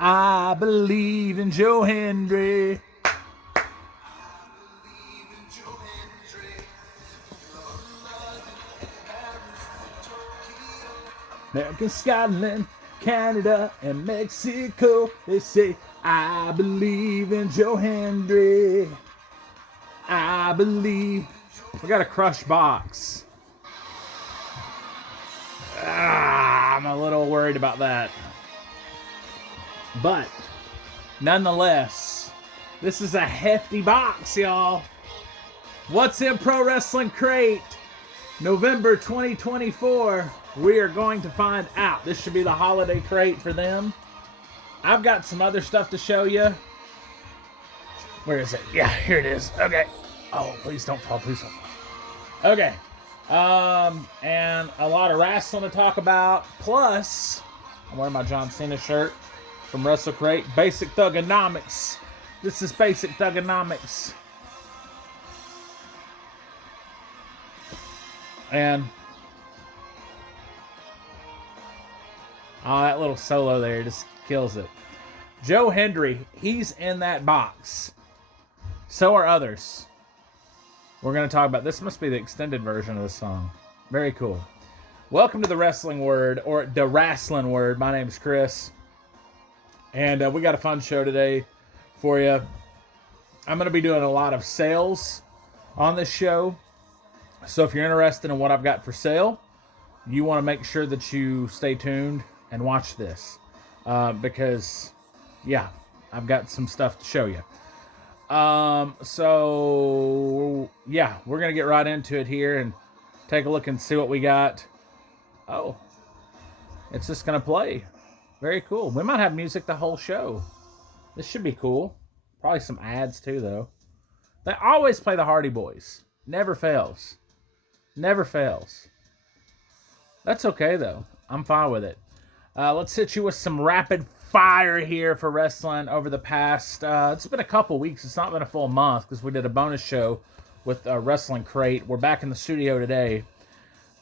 I believe in Joe Hendry. American, Scotland, Canada, and Mexico. They say, I believe in Joe Hendry. I believe. We got a crushed box. I'm a little worried about that. But, nonetheless, this is a hefty box, y'all. What's in Pro Wrestling Crate? November 2024. We are going to find out. This should be the holiday crate for them. I've got some other stuff to show you. Where is it? Yeah, here it is. Okay. Oh, please don't fall. Please don't fall. Okay. And a lot of wrestling to talk about. Plus, I'm wearing my John Cena shirt from Wrestle Crate. Basic Thugonomics. This is Basic Thugonomics. And that little solo there just kills it. Joe Hendry, he's in that box. So are others. We're going to talk about this. Must be the extended version of the song. Very cool. Welcome to the Wrestling Word, or the Rasslin Word. My name's Chris. And we got a fun show today for you. I'm going to be doing a lot of sales on this show. So if you're interested in what I've got for sale, you want to make sure that you stay tuned and watch this. Because, yeah, I've got some stuff to show you. So, yeah, we're going to get right into it here and take a look and see what we got. Oh, it's just going to play. Very cool. We might have music the whole show. This should be cool. Probably some ads too, though. They always play the Hardy Boys. Never fails. Never fails. That's okay, though. I'm fine with it. Let's hit you with some rapid fire here for wrestling over the past... it's been a couple weeks. It's not been a full month because we did a bonus show with Wrestling Crate. We're back in the studio today.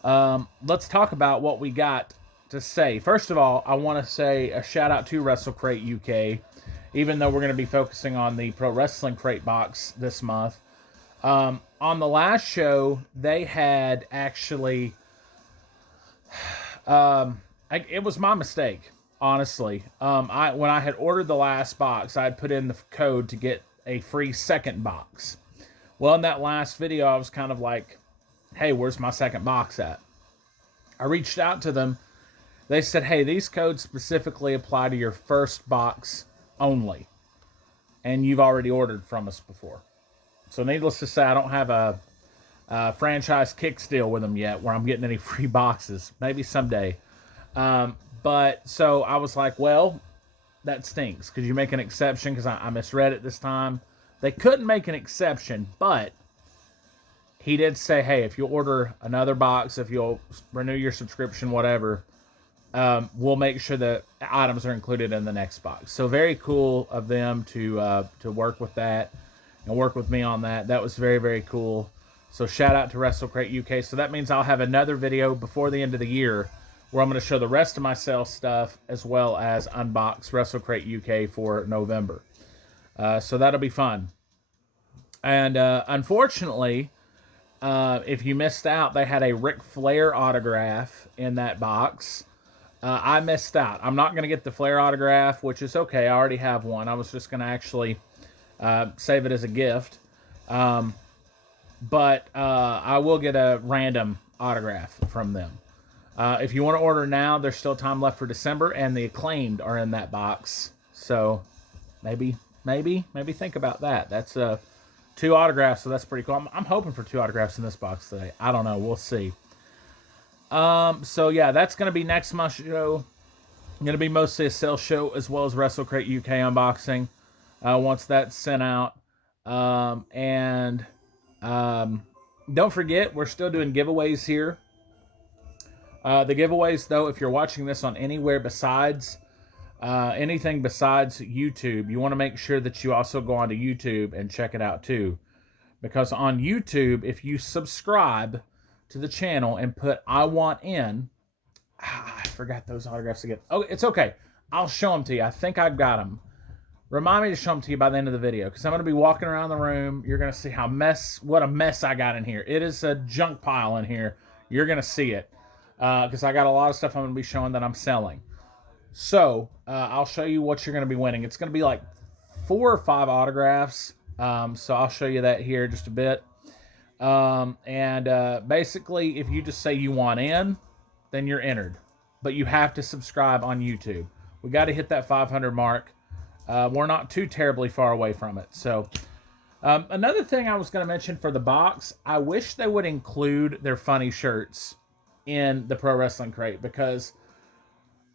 Let's talk about what we got to say. First of all, I want to say a shout out to Wrestle Crate UK, even though we're going to be focusing on the Pro Wrestling Crate box this month. On the last show, they had actually... it was my mistake, honestly. When I had ordered the last box, I had put in the code to get a free second box. Well, in that last video, I was kind of like, hey, where's my second box at? I reached out to them. They said, hey, these codes specifically apply to your first box only. And you've already ordered from us before. So needless to say, I don't have a franchise kick deal with them yet where I'm getting any free boxes. Maybe someday. But so I was like, well, that stinks. Could you make an exception? Because I misread it this time. They couldn't make an exception, but he did say, hey, if you order another box, if you'll renew your subscription, whatever, we'll make sure that items are included in the next box. So very cool of them to work with that and work with me on that. That was very, very cool. So shout out to Wrestle Crate UK. So that means I'll have another video before the end of the year where I'm going to show the rest of my sales stuff as well as unbox Wrestle Crate UK for November. So that'll be fun. And unfortunately, if you missed out, they had a Ric Flair autograph in that box. I missed out. I'm not going to get the Flair autograph, which is okay. I already have one. I was just going to actually save it as a gift. But I will get a random autograph from them. If you want to order now, there's still time left for December, and the Acclaimed are in that box. So maybe think about that. That's 2 autographs, so that's pretty cool. I'm hoping for 2 autographs in this box today. I don't know. We'll see. So yeah, that's going to be next month's show. Going to be mostly a sales show as well as Wrestle Crate UK unboxing. Once that's sent out. Don't forget, we're still doing giveaways here. The giveaways, though, if you're watching this on anywhere besides, anything besides YouTube, you want to make sure that you also go onto YouTube and check it out, too. Because on YouTube, if you subscribe to the channel and put I want in, I forgot those autographs again. Oh, it's okay. I'll show them to you. I think I've got them. Remind me to show them to you by the end of the video, because I'm going to be walking around the room. You're going to see what a mess I got in here. It is a junk pile in here. You're going to see it, because I got a lot of stuff I'm going to be showing that I'm selling. So I'll show you what you're going to be winning. It's going to be like 4 or 5 autographs. So I'll show you that here in just a bit. Basically, if you just say you want in, then you're entered. But you have to subscribe on YouTube. We got to hit that 500 mark. We're not too terribly far away from it. So another thing I was going to mention for the box, I wish they would include their funny shirts in the Pro Wrestling Crate, because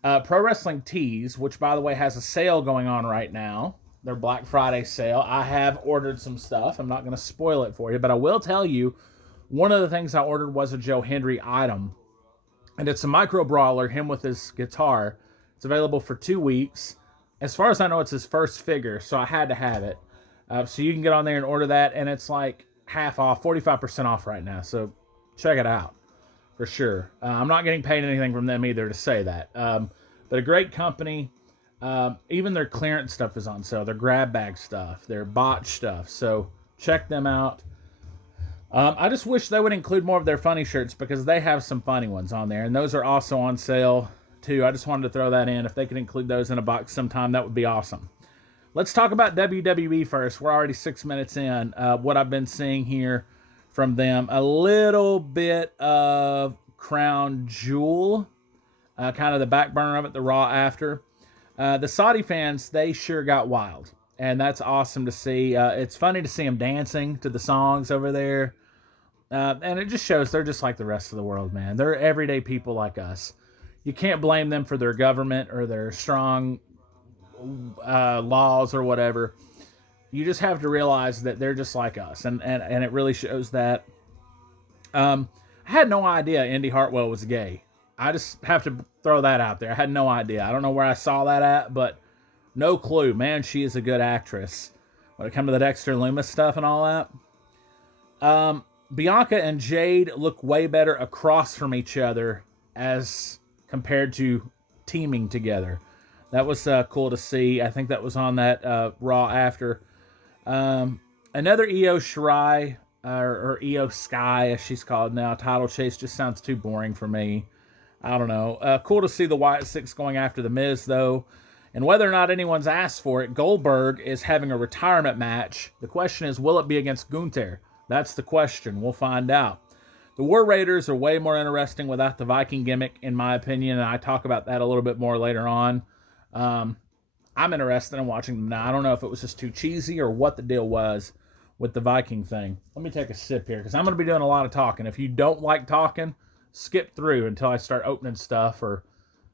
Pro Wrestling Tees, which by the way has a sale going on right now, their Black Friday sale. I have ordered some stuff. I'm not going to spoil it for you, but I will tell you, one of the things I ordered was a Joe Hendry item. And it's a micro brawler, him with his guitar. It's available for 2 weeks. As far as I know, it's his first figure, so I had to have it. So you can get on there and order that, and it's like half off, 45% off right now. So check it out, for sure. I'm not getting paid anything from them either to say that. But a great company. Even their clearance stuff is on sale. Their grab bag stuff, their botch stuff. So check them out. I just wish they would include more of their funny shirts, because they have some funny ones on there, and those are also on sale too. I just wanted to throw that in. If they could include those in a box sometime, that would be awesome. Let's talk about WWE first. We're already 6 minutes in. What I've been seeing here from them, a little bit of Crown Jewel, kind of the back burner of it, the Raw after. The Saudi fans, they sure got wild, and that's awesome to see. It's funny to see them dancing to the songs over there, and it just shows they're just like the rest of the world, man. They're everyday people like us. You can't blame them for their government or their strong laws or whatever. You just have to realize that they're just like us, and it really shows that. I had no idea Indy Hartwell was gay. I just have to throw that out there. I had no idea. I don't know where I saw that at, but no clue. Man, she is a good actress. When it comes to the Dexter Lumis stuff and all that. Bianca and Jade look way better across from each other as compared to teaming together. That was cool to see. I think that was on that Raw after. Another Io Shirai, or Io Sky, as she's called now, title chase just sounds too boring for me. I don't know. Cool to see the Wyatt Six going after The Miz, though. And whether or not anyone's asked for it, Goldberg is having a retirement match. The question is, will it be against Gunther? That's the question. We'll find out. The War Raiders are way more interesting without the Viking gimmick, in my opinion, and I talk about that a little bit more later on. I'm interested in watching them now. I don't know if it was just too cheesy or what the deal was with the Viking thing. Let me take a sip here, because I'm going to be doing a lot of talking. If you don't like talking, skip through until I start opening stuff or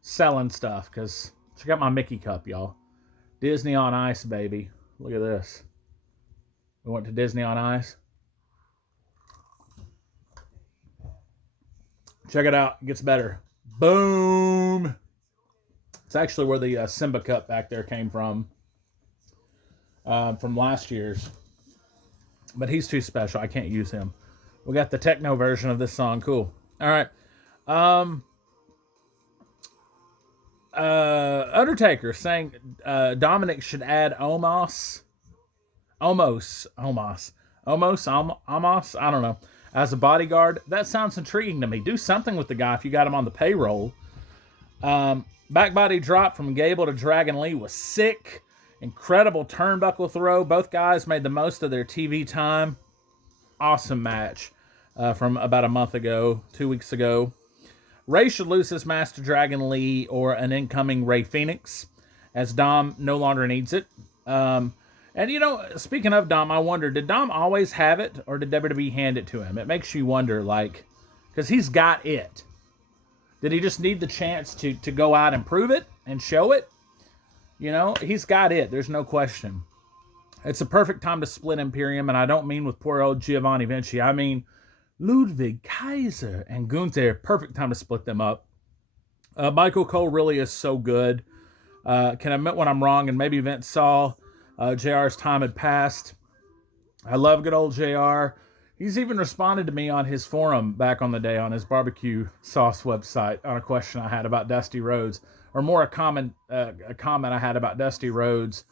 selling stuff, because check out my Mickey cup, y'all. Disney on Ice, baby. Look at this. We went to Disney on Ice. Check it out. It gets better. Boom. It's actually where the Simba cup back there came from last year's. But he's too special. I can't use him. We got the techno version of this song. Cool. All right. Undertaker saying Dominic should add Omos, I don't know, as a bodyguard. That sounds intriguing to me. Do something with the guy if you got him on the payroll. Back body drop from Gable to Dragon Lee was sick. Incredible turnbuckle throw. Both guys made the most of their TV time. Awesome match from about a month ago, 2 weeks ago. Ray should lose his mask to Dragon Lee or an incoming Ray Phoenix, as Dom no longer needs it. And, you know, speaking of Dom, I wonder, did Dom always have it, or did WWE hand it to him? It makes you wonder, like, because he's got it. Did he just need the chance to go out and prove it and show it? You know, he's got it. There's no question. It's a perfect time to split Imperium, and I don't mean with poor old Giovanni Vinci. I mean Ludwig Kaiser and Gunther. Perfect time to split them up. Michael Cole really is so good. Can admit when I'm wrong, and maybe Vince saw JR's time had passed. I love good old JR. He's even responded to me on his forum back on the day on his barbecue sauce website on a question I had about Dusty Rhodes, or more a comment I had about Dusty Rhodes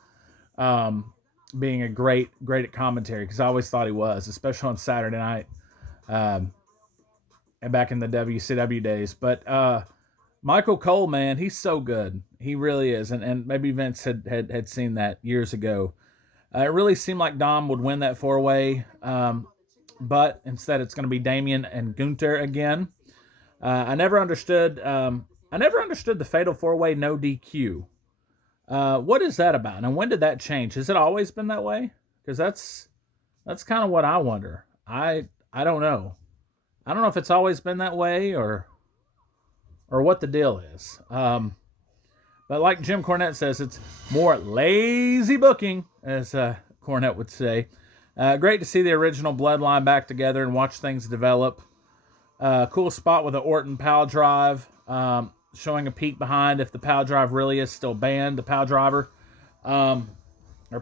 being great at commentary, because I always thought he was, especially on Saturday night um, and back in the WCW days. But Michael Cole, man, he's so good. He really is, and maybe Vince had seen that years ago. It really seemed like Dom would win that four-way, but instead it's going to be Damian and Gunther again. I never understood. I never understood the Fatal Four-Way no DQ. What is that about? And when did that change? Has it always been that way? Because that's kind of what I wonder. I don't know. I don't know if it's always been that way or what the deal is. But like Jim Cornette says, it's more lazy booking, as Cornette would say. Great to see the original Bloodline back together and watch things develop. Cool spot with the Orton power drive, showing a peek behind if the power drive really is still banned, the power driver, or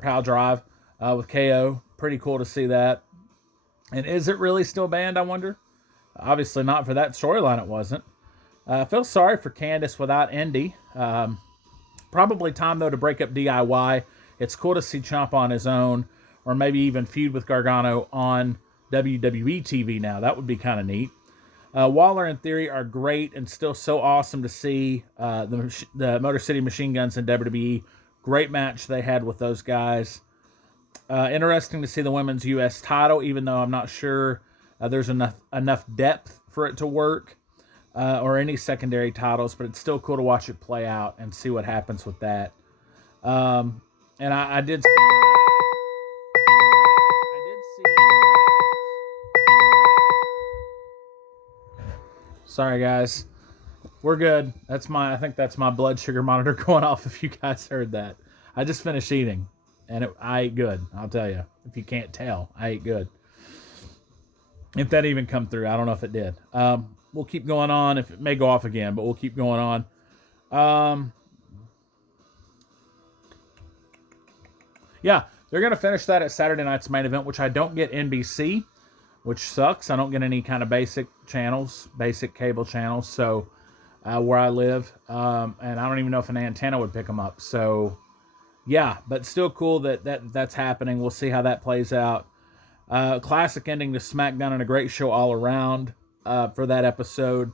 power drive with KO. Pretty cool to see that. And is it really still banned, I wonder? Obviously not for that storyline, it wasn't. I feel sorry for Candice without Indy. Probably time, though, to break up DIY. It's cool to see Ciampa on his own, or maybe even feud with Gargano on WWE TV now. That would be kind of neat. Waller and Theory are great and still so awesome to see. The Motor City Machine Guns in WWE. Great match they had with those guys. Interesting to see the women's U.S. title, even though I'm not sure there's enough depth for it to work. Or any secondary titles, but it's still cool to watch it play out and see what happens with that. And I did see. Sorry, guys. We're good. I think that's my blood sugar monitor going off. If you guys heard that, I just finished eating, and I ate good. I'll tell you. If you can't tell, I ate good. If that even come through, I don't know if it did. We'll keep going on. If it may go off again, but we'll keep going on. Yeah, they're going to finish that at Saturday night's main event, which I don't get NBC, which sucks. I don't get any kind of basic cable channels, so where I live. And I don't even know if an antenna would pick them up. So, yeah, but still cool that's happening. We'll see how that plays out. Classic ending to SmackDown and a great show all around. For that episode.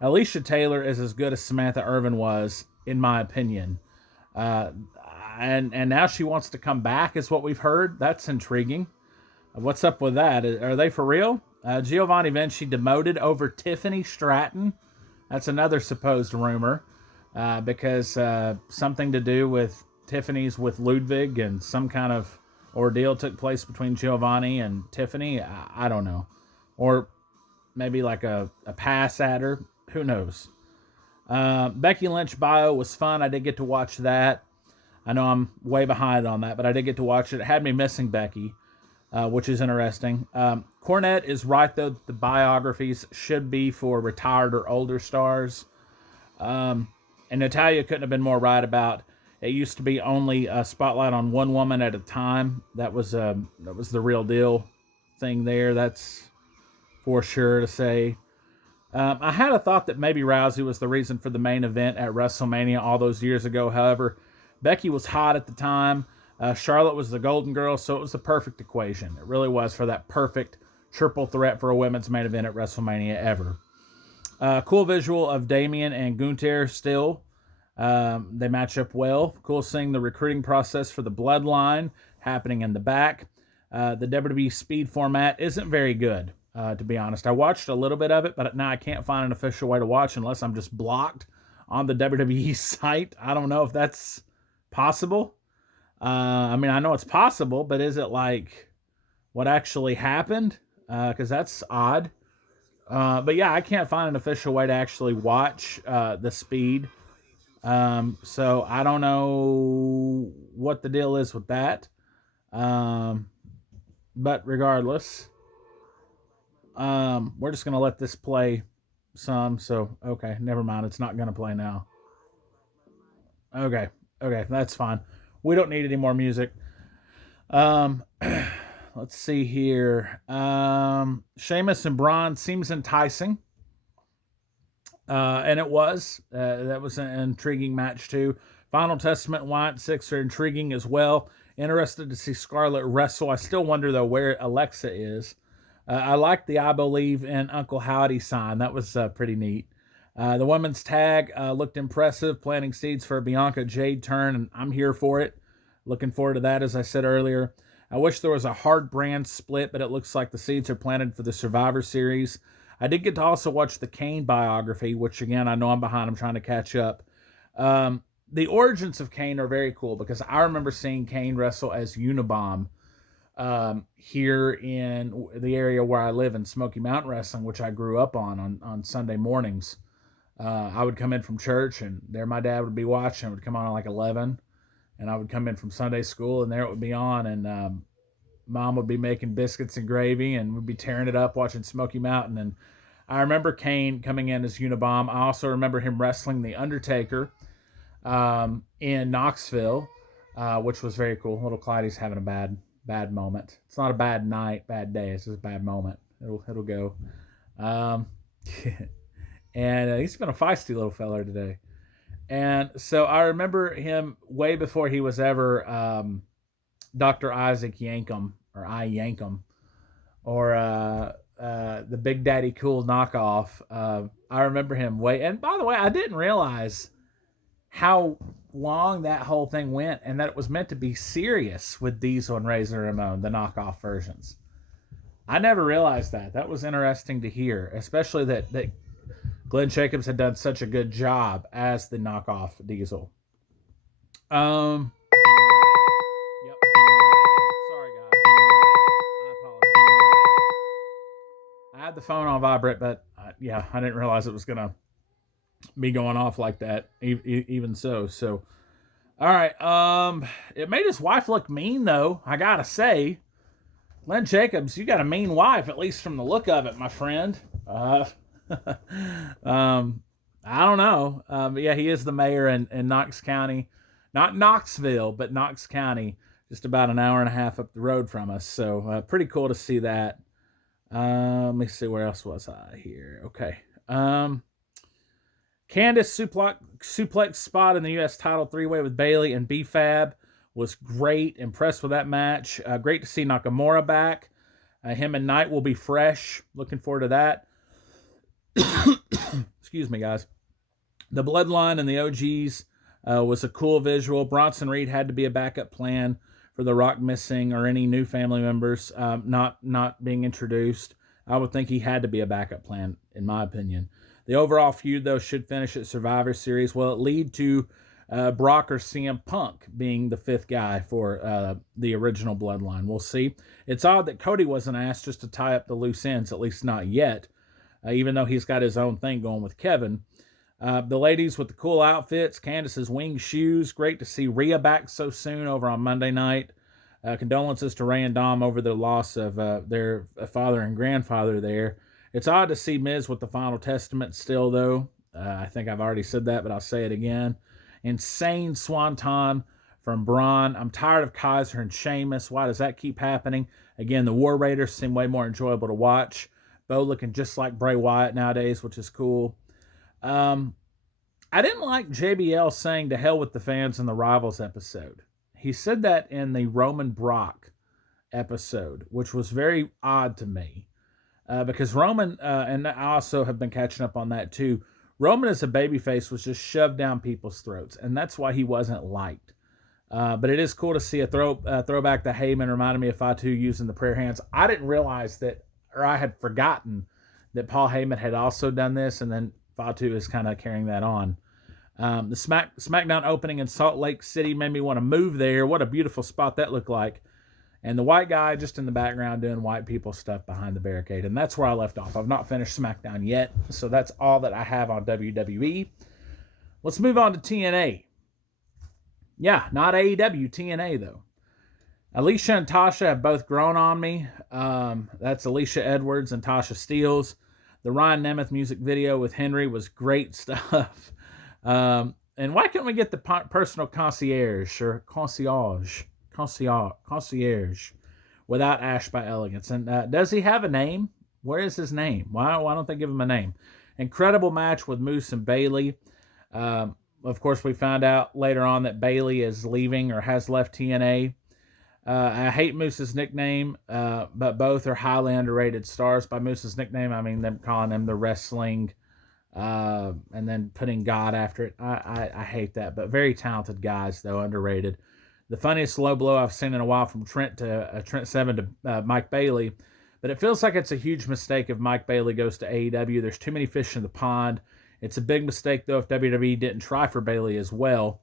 Alicia Taylor is as good as Samantha Irvin was, in my opinion. And now she wants to come back, is what we've heard. That's intriguing. What's up with that? Are they for real? Giovanni Vinci demoted over Tiffany Stratton. That's another supposed rumor. Because something to do with Tiffany's with Ludwig and some kind of ordeal took place between Giovanni and Tiffany. I don't know. Or maybe like a pass at her. Who knows? Becky Lynch bio was fun. I did get to watch that. I know I'm way behind on that, but I did get to watch it. It had me missing Becky, which is interesting. Cornette is right, though. The biographies should be for retired or older stars. And Natalya couldn't have been more right about it. Used to be only a spotlight on one woman at a time. That was the real deal thing there. That's for sure to say. I had a thought that maybe Rousey was the reason for the main event at WrestleMania all those years ago. However, Becky was hot at the time. Charlotte was the golden girl, so it was the perfect equation. It really was for that perfect triple threat for a women's main event at WrestleMania ever. Cool visual of Damian and Gunther still. They match up well. Cool seeing the recruiting process for the Bloodline happening in the back. The WWE Speed format isn't very good. To be honest, I watched a little bit of it, but now I can't find an official way to watch unless I'm just blocked on the WWE site. I don't know if that's possible. I mean, I know it's possible, but is it like what actually happened? Because that's odd. But yeah, I can't find an official way to actually watch the Speed. So I don't know what the deal is with that. But regardless, we're just going to let this play some. So, okay, never mind. It's not going to play now. Okay, that's fine. We don't need any more music. let's see here. Sheamus and Braun seems enticing. And it was. That was an intriguing match, too. Final Testament and Wyatt Six are intriguing as well. Interested to see Scarlett wrestle. I still wonder, though, where Alexa is. I like the I Believe in Uncle Howdy sign. That was pretty neat. The women's tag looked impressive, planting seeds for a Bianca Jade turn, and I'm here for it. Looking forward to that, as I said earlier. I wish there was a hard brand split, but it looks like the seeds are planted for the Survivor Series. I did get to also watch the Kane biography, which, again, I know I'm behind. I'm trying to catch up. The origins of Kane are very cool because I remember seeing Kane wrestle as Unabomb here in the area where I live in Smoky Mountain Wrestling, which I grew up on Sunday mornings. I would come in from church, and there my dad would be watching. It would come on at like 11, and I would come in from Sunday school, and there it would be on, and Mom would be making biscuits and gravy, and we'd be tearing it up watching Smoky Mountain. And I remember Kane coming in as Unabomb. I also remember him wrestling The Undertaker in Knoxville, which was very cool. Little Clyde's having a bad moment. It's not a bad night, bad day. It's just a bad moment. It'll go. And he's been a feisty little feller today. And so I remember him way before he was ever Dr. Isaac Yankum, or I Yankum, or the Big Daddy Cool knockoff. I remember him way. And by the way, I didn't realize how long that whole thing went, and that it was meant to be serious with Diesel and Razor Ramon, the knockoff versions. I never realized that. That was interesting to hear, especially that Glenn Jacobs had done such a good job as the knockoff Diesel. Yep. Sorry, guys. I apologize. I had the phone on vibrate, but yeah, I didn't realize it was going to be going off like that, even so. So, all right. It made his wife look mean, though, I got to say. Glenn Jacobs, you got a mean wife, at least from the look of it, my friend. I don't know. But yeah, he is the mayor in Knox County. Not Knoxville, but Knox County. Just about an hour and a half up the road from us. So pretty cool to see that. Let me see, where else was I here? Okay. Candace suplex spot in the U.S. title three-way with Bayley and B-Fab was great. Impressed with that match. Great to see Nakamura back. Him and Knight will be fresh. Looking forward to that. Excuse me, guys. The Bloodline and the OGs was a cool visual. Bronson Reed had to be a backup plan for The Rock missing or any new family members not being introduced. I would think he had to be a backup plan, in my opinion. The overall feud, though, should finish at Survivor Series. Will it lead to Brock or CM Punk being the fifth guy for the original Bloodline? We'll see. It's odd that Cody wasn't asked just to tie up the loose ends, at least not yet, even though he's got his own thing going with Kevin. The ladies with the cool outfits, Candace's winged shoes. Great to see Rhea back so soon over on Monday night. Condolences to Ray and Dom over the loss of their father and grandfather there. It's odd to see Miz with the Final Testament still, though. I think I've already said that, but I'll say it again. Insane swanton from Braun. I'm tired of Kaiser and Sheamus. Why does that keep happening? Again, the War Raiders seem way more enjoyable to watch. Bo looking just like Bray Wyatt nowadays, which is cool. I didn't like JBL saying to hell with the fans in the Rivals episode. He said that in the Roman Brock episode, which was very odd to me. Because Roman, and I also have been catching up on that too, Roman as a babyface was just shoved down people's throats, and that's why he wasn't liked. But it is cool to see a throwback to Heyman. Reminded me of Fatu using the prayer hands. I didn't realize that, or I had forgotten that Paul Heyman had also done this, and then Fatu is kind of carrying that on. The SmackDown opening in Salt Lake City made me want to move there. What a beautiful spot that looked like. And the white guy just in the background doing white people stuff behind the barricade. And that's where I left off. I've not finished SmackDown yet. So that's all that I have on WWE. Let's move on to TNA. Yeah, not AEW, TNA though. Alicia and Tasha have both grown on me. That's Alicia Edwards and Tasha Steeles. The Ryan Nemeth music video with Henry was great stuff. And why can't we get the personal concierge or concierge without Ash by Elegance. And does he have a name? Where is his name? Why don't they give him a name? Incredible match with Moose and Bailey. Of course, we found out later on that Bailey is leaving or has left TNA. I hate Moose's nickname, but both are highly underrated stars. By Moose's nickname, I mean them calling him the Wrestling, and then putting God after it. I hate that, but very talented guys, though, underrated. The funniest low blow I've seen in a while from Trent Seven to Mike Bailey, but it feels like it's a huge mistake if Mike Bailey goes to AEW. There's too many fish in the pond. It's a big mistake, though, if WWE didn't try for Bailey as well.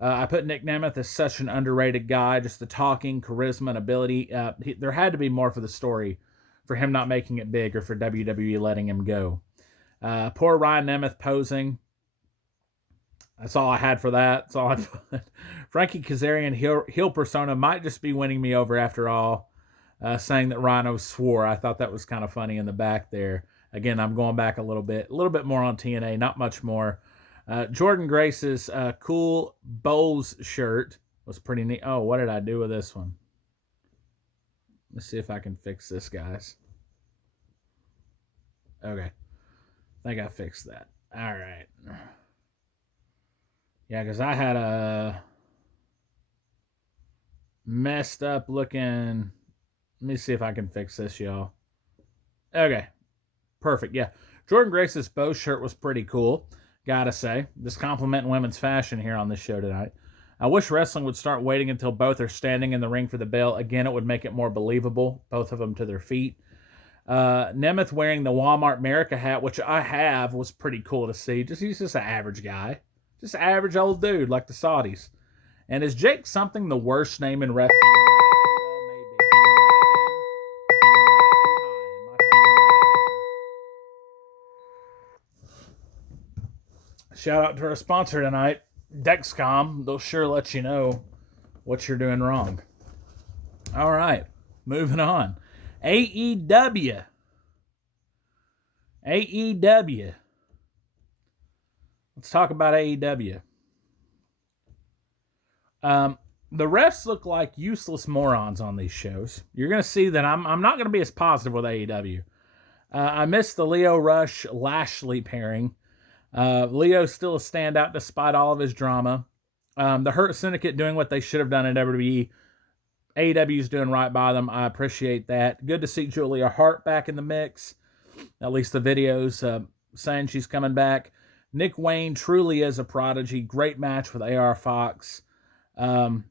I put Nick Nemeth as such an underrated guy, just the talking, charisma, and ability. There had to be more for the story for him not making it big or for WWE letting him go. Poor Ryan Nemeth posing. That's all I had for that. That's all I put. Frankie Kazarian heel persona might just be winning me over after all, saying that Rhino swore. I thought that was kind of funny in the back there. Again, I'm going back a little bit more on TNA, not much more. Jordan Grace's cool Bowls shirt was pretty neat. Oh, what did I do with this one? Let's see if I can fix this, guys. Okay. I think I fixed that. All right. Yeah, because I had a messed up looking... Let me see if I can fix this, y'all. Okay. Perfect, yeah. Jordan Grace's bow shirt was pretty cool, gotta say. Just complimenting women's fashion here on this show tonight. I wish wrestling would start waiting until both are standing in the ring for the bell. Again, it would make it more believable, both of them to their feet. Nemeth wearing the Walmart America hat, which I have, was pretty cool to see. He's just an average guy. Just an average old dude like the Saudis. And is Jake something the worst name in wrestling? Shout out to our sponsor tonight, Dexcom. They'll sure let you know what you're doing wrong. All right, moving on. AEW. Let's talk about AEW. The refs look like useless morons on these shows. You're going to see that I'm not going to be as positive with AEW. I missed the Leo Rush Lashley pairing. Leo's still a standout despite all of his drama. The Hurt Syndicate doing what they should have done at WWE. AEW's doing right by them. I appreciate that. Good to see Julia Hart back in the mix. At least the videos saying she's coming back. Nick Wayne truly is a prodigy. Great match with AR Fox. Nigel's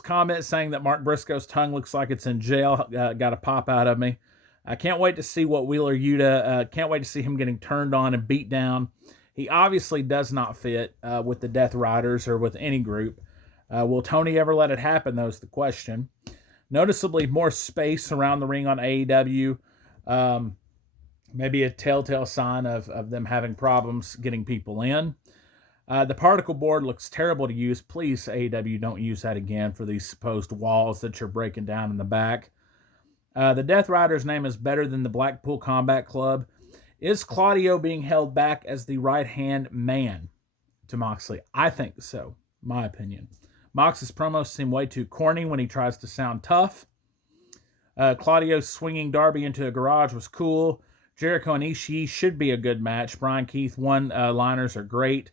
comment saying that Mark Briscoe's tongue looks like it's in jail got a pop out of me. I can't wait to see what Wheeler Yuta, can't wait to see him getting turned on and beat down. He obviously does not fit with the Death Riders or with any group. Will Tony ever let it happen, though, is the question. Noticeably more space around the ring on AEW. Maybe a telltale sign of them having problems getting people in. The particle board looks terrible to use. Please, AEW, don't use that again for these supposed walls that you're breaking down in the back. The Death Rider's name is better than the Blackpool Combat Club. Is Claudio being held back as the right-hand man to Moxley? I think so, my opinion. Mox's promos seem way too corny when he tries to sound tough. Claudio swinging Darby into a garage was cool. Jericho and Ishii should be a good match. Brian Keith one-liners are great.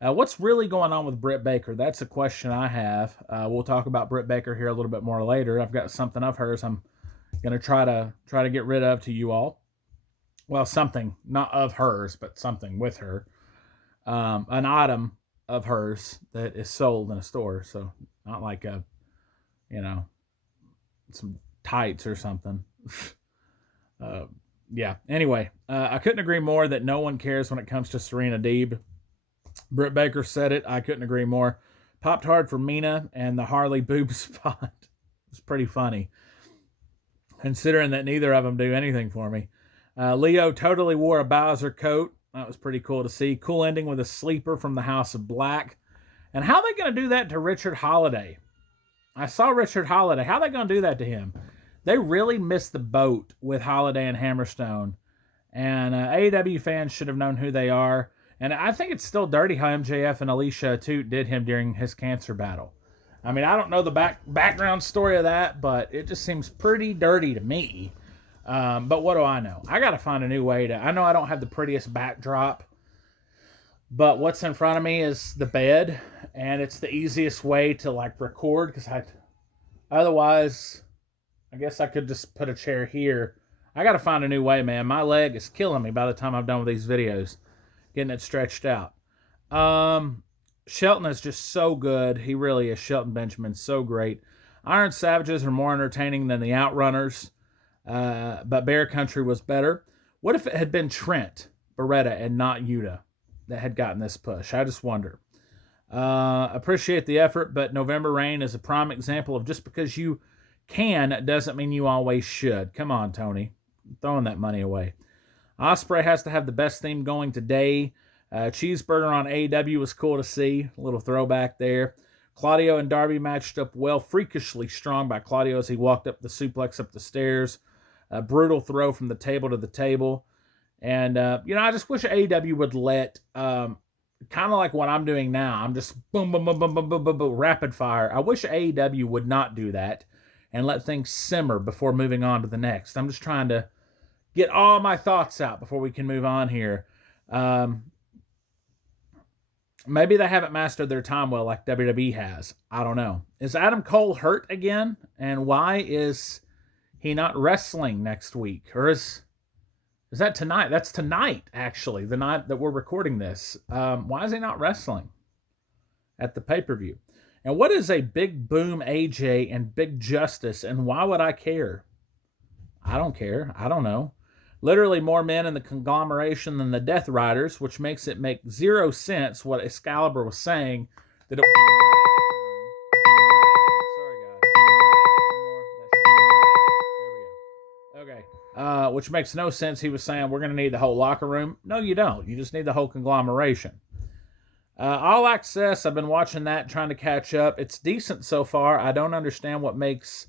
What's really going on with Britt Baker? That's a question I have. We'll talk about Britt Baker here a little bit more later. I've got something of hers I'm going to try to get rid of to you all. Well, something, not of hers, but something with her. An item of hers that is sold in a store. So not like some tights or something. Yeah. Anyway, I couldn't agree more that no one cares when it comes to Serena Deeb. Britt Baker said it. I couldn't agree more. Popped hard for Mina and the Harley boob spot. It's pretty funny, considering that neither of them do anything for me. Leo totally wore a Bowser coat. That was pretty cool to see. Cool ending with a sleeper from the House of Black. And how are they going to do that to Richard Holiday? I saw Richard Holiday. How are they going to do that to him? They really missed the boat with Holiday and Hammerstone. And AEW fans should have known who they are. And I think it's still dirty how MJF and Alicia Atout did him during his cancer battle. I mean, I don't know the background story of that, but it just seems pretty dirty to me. But what do I know? I got to find a new way to... I know I don't have the prettiest backdrop, but what's in front of me is the bed, and it's the easiest way to, like, record, because otherwise, I guess I could just put a chair here. I got to find a new way, man. My leg is killing me by the time I'm done with these videos, getting it stretched out. Shelton is just so good. He really is. Shelton Benjamin, so great. Iron Savages are more entertaining than the Outrunners, but Bear Country was better. What if it had been Trent Beretta and not Yuta that had gotten this push? I just wonder. Appreciate the effort, but November Rain is a prime example of just because you can doesn't mean you always should. Come on, Tony. I'm throwing that money away. Ospreay has to have the best theme going today. Cheeseburger on AEW was cool to see. A little throwback there. Claudio and Darby matched up well. Freakishly strong by Claudio as he walked up the suplex up the stairs. A brutal throw from the table to the table. And, I just wish AEW would let, kind of like what I'm doing now. I'm just boom, boom, boom, boom, boom, boom, boom, boom, rapid fire. I wish AEW would not do that and let things simmer before moving on to the next. I'm just trying to get all my thoughts out before we can move on here. Maybe they haven't mastered their time well like WWE has. I don't know. Is Adam Cole hurt again? And why is he not wrestling next week? Or is that tonight? That's tonight, actually, the night that we're recording this. Why is he not wrestling at the pay-per-view? And what is a Big Boom AJ and Big Justice, and why would I care? I don't care. I don't know. Literally more men in the conglomeration than the Death Riders, which makes it make zero sense what Excalibur was saying. That it... Sorry, guys. There we go. Okay. Which makes no sense. He was saying we're going to need the whole locker room. No, you don't. You just need the whole conglomeration. All Access, I've been watching that, trying to catch up. It's decent so far. I don't understand what makes...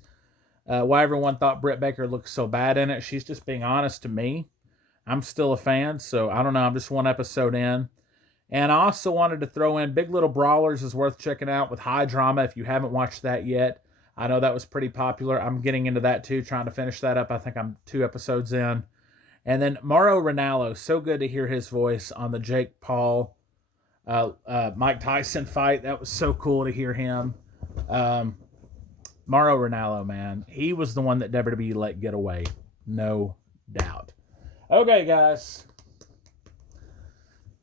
why everyone thought Britt Baker looked so bad in it. She's just being honest to me. I'm still a fan, so I don't know. I'm just one episode in. And I also wanted to throw in Big Little Brawlers is worth checking out with High Drama if you haven't watched that yet. I know that was pretty popular. I'm getting into that too, trying to finish that up. I think I'm 2 episodes in. And then Mauro Ranallo, so good to hear his voice on the Jake Paul, Mike Tyson fight. That was so cool to hear him. Mauro Ranallo, man. He was the one that WWE let get away. No doubt. Okay, guys.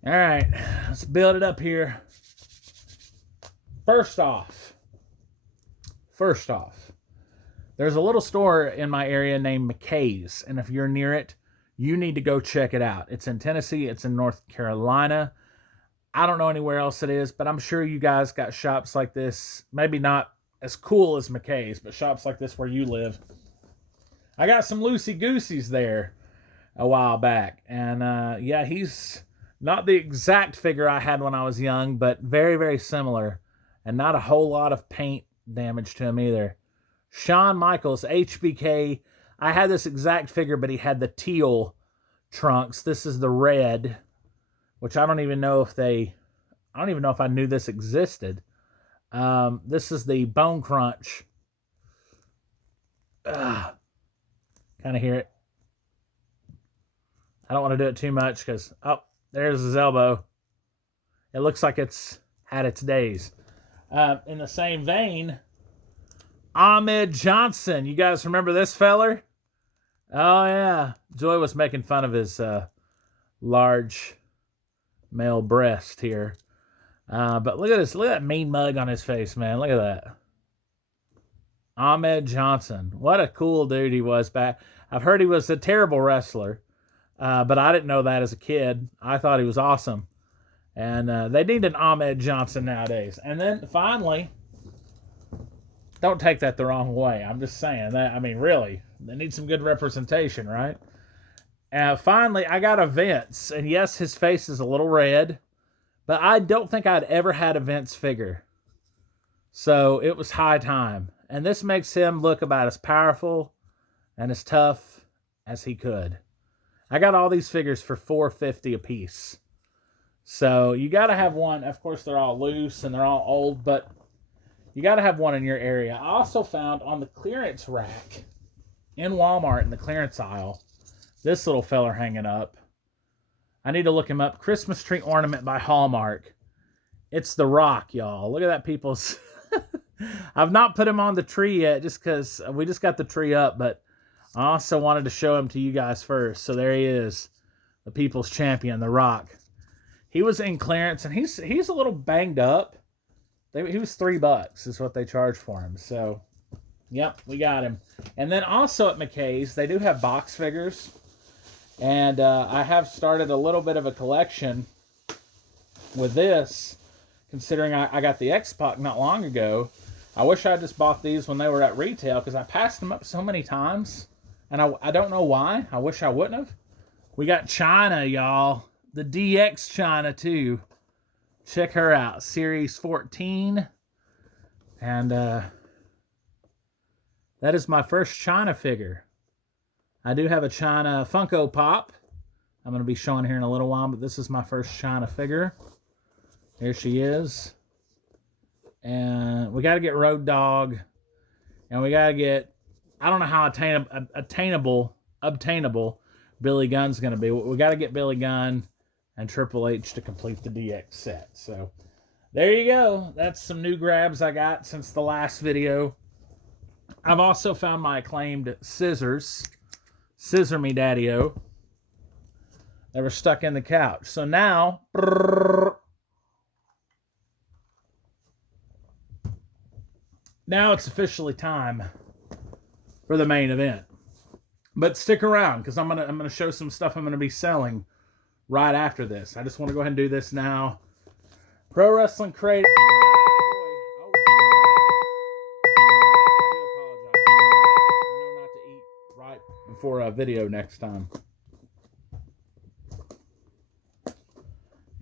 All right. Let's build it up here. First off, there's a little store in my area named McKay's, and if you're near it, you need to go check it out. It's in Tennessee. It's in North Carolina. I don't know anywhere else it is, but I'm sure you guys got shops like this. Maybe not as cool as McKay's, but shops like this where you live. I got some loosey-gooseys there a while back. And, yeah, he's not the exact figure I had when I was young, but very, very similar. And not a whole lot of paint damage to him either. Shawn Michaels, HBK. I had this exact figure, but he had the teal trunks. This is the red, which I don't even know if I knew this existed. This is the Bone Crunch. Kind of hear it. I don't want to do it too much because, oh, there's his elbow. It looks like it's had its days. In the same vein, Ahmed Johnson. You guys remember this feller? Oh, yeah. Joy was making fun of his large male breast here. But look at this. Look at that mean mug on his face, man. Look at that. Ahmed Johnson. What a cool dude he was back. I've heard he was a terrible wrestler. But I didn't know that as a kid. I thought he was awesome. And they need an Ahmed Johnson nowadays. And then finally, don't take that the wrong way. I'm just saying that. I mean, really, they need some good representation, right? Finally, I got a Vince. And yes, his face is a little red. But I don't think I'd ever had a Vince figure. So it was high time. And this makes him look about as powerful and as tough as he could. I got all these figures for $4.50 a piece. So you got to have one. Of course, they're all loose and they're all old. But, You got to have one in your area. I also found on the clearance rack in Walmart in the clearance aisle, this little feller hanging up. I need to look him up. Christmas tree ornament by Hallmark. It's The Rock, y'all. Look at that, people's. I've not put him on the tree yet just because we just got the tree up, but I also wanted to show him to you guys first. So there he is, the people's champion, The Rock. He was in clearance, and he's a little banged up. He was $3 is what they charged for him. So, yep, we got him. And then also at McKay's, they do have box figures. And I have started a little bit of a collection with this, considering I got the X-Pac not long ago. I wish I just bought these when they were at retail, because I passed them up so many times. And I don't know why. I wish I wouldn't have. We got China, y'all. The DX China, too. Check her out. Series 14. And that is my first China figure. I do have a China Funko Pop. I'm going to be showing here in a little while, but this is my first China figure. There she is. And we got to get Road Dogg. And we got to get, I don't know how obtainable Billy Gunn's going to be. We got to get Billy Gunn and Triple H to complete the DX set. So there you go. That's some new grabs I got since the last video. I've also found my acclaimed scissors. Scissor me, Daddy-O. They were stuck in the couch. So now, now it's officially time for the main event. But stick around, because I'm gonna show some stuff I'm gonna be selling right after this. I just want to go ahead and do this now. Pro Wrestling Crate. I do apologize. I know not to eat right before a video next time.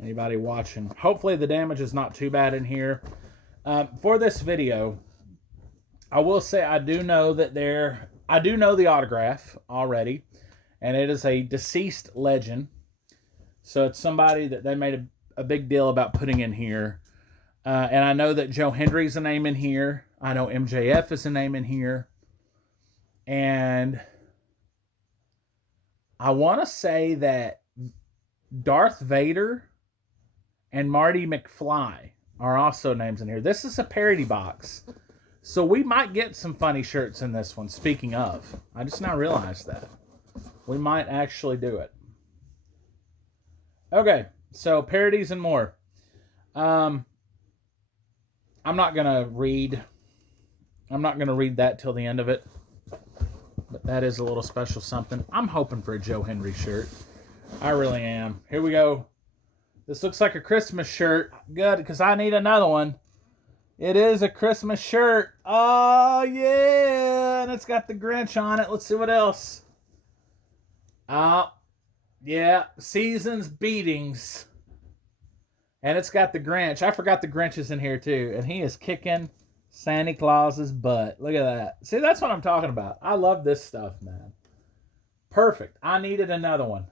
Anybody watching? Hopefully the damage is not too bad in here. For this video, I will say I do know the autograph already, and it is a deceased legend. So it's somebody that they made a big deal about putting in here. And I know that Joe Hendry's a name in here. I know MJF is a name in here. And I want to say that Darth Vader and Marty McFly are also names in here. This is a parody box. So we might get some funny shirts in this one, speaking of. I just now realized that. We might actually do it. Okay, so parodies and more. I'm not gonna read that till the end of it. But that is a little special something. I'm hoping for a Joe Hendry shirt. I really am. Here we go. This looks like a Christmas shirt. Good, because I need another one. It is a Christmas shirt. Oh, yeah. And it's got the Grinch on it. Let's see what else. Yeah, Season's Beatings. And it's got the Grinch. I forgot the Grinch is in here too. And he is kicking Santa Claus's butt. Look at that. See, that's what I'm talking about. I love this stuff, man. Perfect. I needed another one.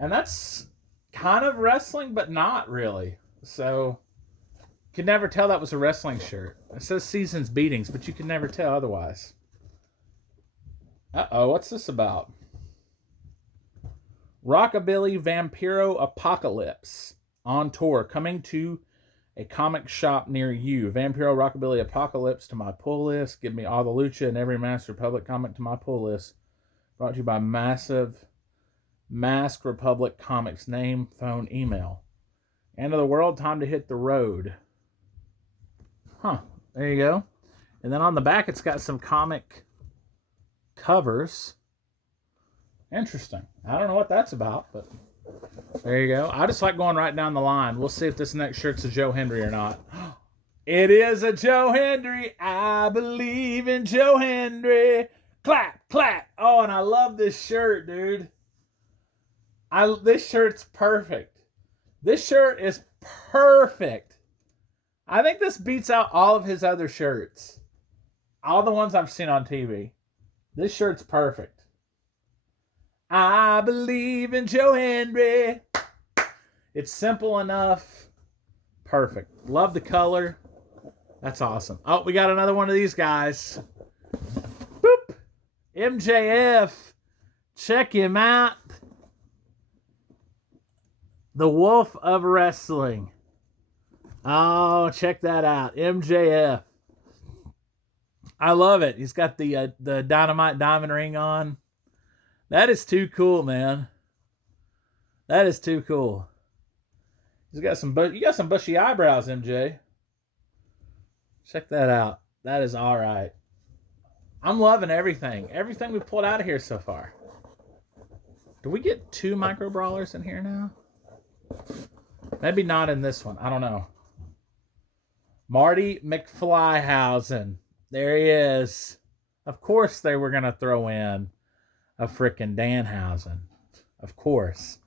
And that's kind of wrestling, but not really. So, you could never tell that was a wrestling shirt. It says Season's Beatings, but you can never tell otherwise. Uh-oh, what's this about? Rockabilly Vampiro Apocalypse on tour, coming to a comic shop near you. Vampiro Rockabilly Apocalypse to my pull list. Give me all the Lucha and every Master Republic comic to my pull list. Brought to you by Massive Mask Republic Comics. Name, phone, email. End of the world, time to hit the road. Huh, there you go. And then on the back, it's got some comic covers. Interesting. I don't know what that's about, but there you go. I just like going right down the line. We'll see if this next shirt's a Joe Hendry or not. It is a Joe Hendry. I believe in Joe Hendry. Clap, clap. Oh, and I love this shirt, dude. This shirt's perfect. This shirt is perfect. I think this beats out all of his other shirts. All the ones I've seen on TV. This shirt's perfect. I believe in Joe Hendry. It's simple enough. Perfect. Love the color. That's awesome. Oh, we got another one of these guys. Boop. MJF. Check him out. The Wolf of Wrestling. Oh, check that out. MJF. I love it. He's got the Dynamite diamond ring on. That is too cool, man. That is too cool. He's got some you got some bushy eyebrows, MJ. Check that out. That is all right. I'm loving everything. Everything we pulled out of here so far. Do we get 2 micro brawlers in here now? Maybe not in this one. I don't know. Marty McFlyhausen. There he is. Of course they were going to throw in a frickin' Danhausen. Of course.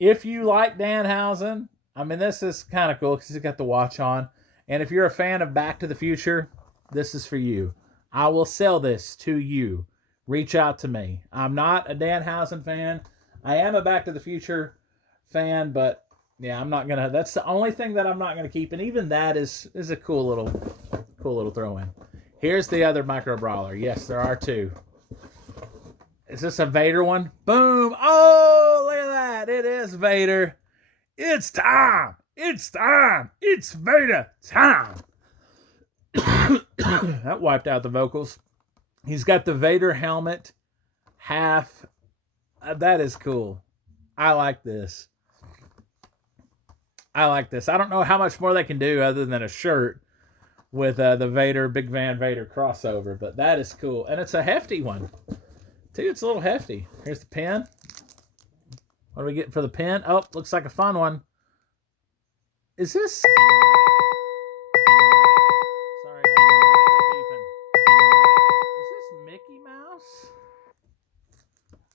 If you like Danhausen, I mean, this is kind of cool because he's got the watch on. And if you're a fan of Back to the Future, this is for you. I will sell this to you. Reach out to me. I'm not a Danhausen fan. I am a Back to the Future fan, but yeah, I'm not gonna. That's the only thing that I'm not gonna keep, and even that is a cool little throw in. Here's the other micro brawler. Yes, there are 2. Is this a Vader one? Boom! Oh, look at that! It is Vader. It's time. It's time. It's Vader time. That wiped out the vocals. He's got the Vader helmet, half. That is cool. I like this. I like this. I don't know how much more they can do other than a shirt with the Vader, Big Van Vader crossover, but that is cool. And it's a hefty one. Dude, it's a little hefty. Here's the pin. What do we get for the pin? Oh, looks like a fun one. Is this... Sorry, guys. Is this Mickey Mouse?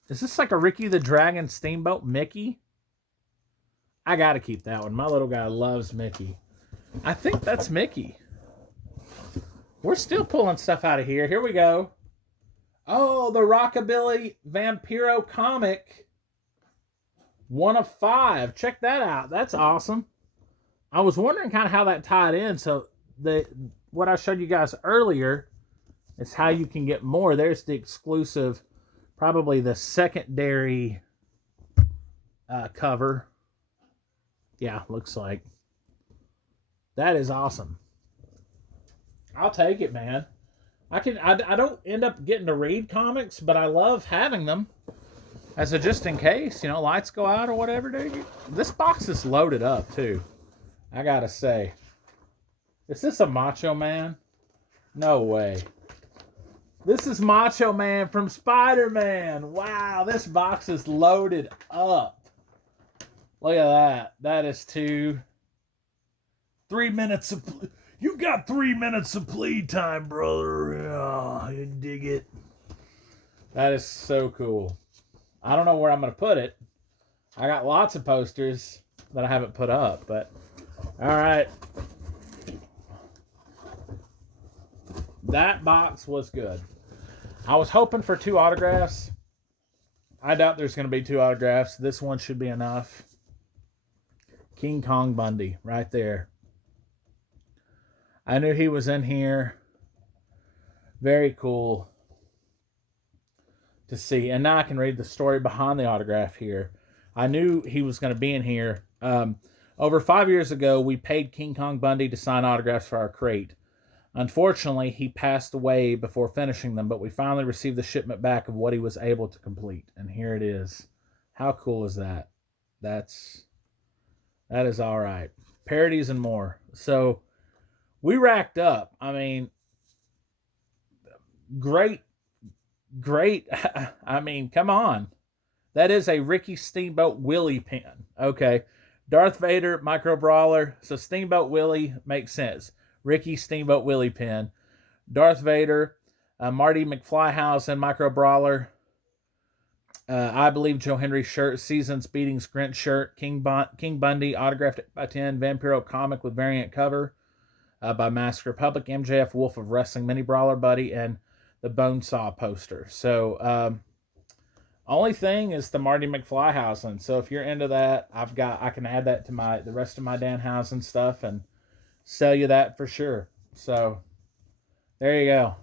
Is this like a Ricky the Dragon Steamboat Mickey? I gotta keep that one. My little guy loves Mickey. I think that's Mickey. We're still pulling stuff out of here. Here we go. Oh, the Rockabilly Vampiro comic. 1 of 5. Check that out. That's awesome. I was wondering kind of how that tied in. So what I showed you guys earlier is how you can get more. There's the exclusive, probably the secondary cover. Yeah, looks like. That is awesome. I'll take it, man. I don't end up getting to read comics, but I love having them as a just in case, you know, lights go out or whatever, dude. This box is loaded up too. I gotta say. Is this a Macho Man? No way. This is Macho Man from Spider-Man. Wow, this box is loaded up. Look at that. That is 3 minutes of... You got 3 minutes of play time, brother. Yeah, you dig it. That is so cool. I don't know where I'm going to put it. I got lots of posters that I haven't put up, but all right. That box was good. I was hoping for 2 autographs. I doubt there's going to be 2 autographs. This one should be enough. King Kong Bundy, right there. I knew he was in here. Very cool to see. And now I can read the story behind the autograph here. I knew he was going to be in here. Over 5 years ago, we paid King Kong Bundy to sign autographs for our crate. Unfortunately, he passed away before finishing them, but we finally received the shipment back of what he was able to complete. And here it is. How cool is that? That is all right. Parodies and more. So we racked up. I mean, great. I mean, come on. That is a Ricky Steamboat Willie pin. Okay. Darth Vader, Micro Brawler. So Steamboat Willie makes sense. Ricky Steamboat Willie pin. Darth Vader, Marty McFlyhausen, Micro Brawler. I believe Joe Henry shirt, Seasons Beatings Grinch shirt, King Bundy, autographed by 10, Vampiro comic with variant cover by Mask Republic, MJF Wolf of Wrestling Mini Brawler Buddy, and the Bonesaw poster. So, only thing is the Marty McFlyhausen. So if you're into that, I can add that to the rest of my Danhausen stuff and sell you that for sure. So there you go.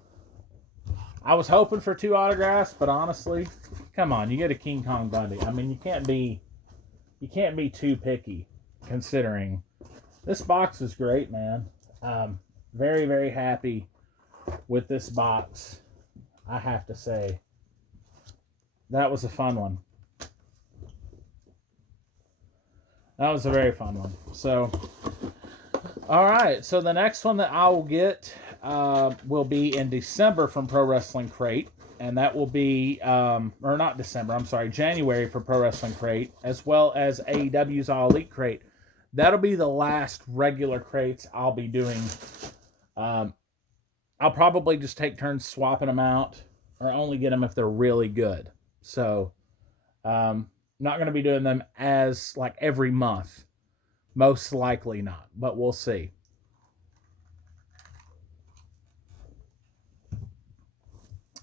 I was hoping for 2 autographs, but honestly, come on, you get a King Kong Bundy. I mean, you can't be too picky, considering this box was great, man. Very, very happy with this box, I have to say. That was a fun one. That was a very fun one. So, all right. So the next one that I will get will be in December from Pro Wrestling Crate. And that will be, or not December, I'm sorry, January for Pro Wrestling Crate, as well as AEW's All Elite Crate. That'll be the last regular crates I'll be doing. I'll probably just take turns swapping them out, or only get them if they're really good. So, not going to be doing them as like every month. Most likely not, but we'll see.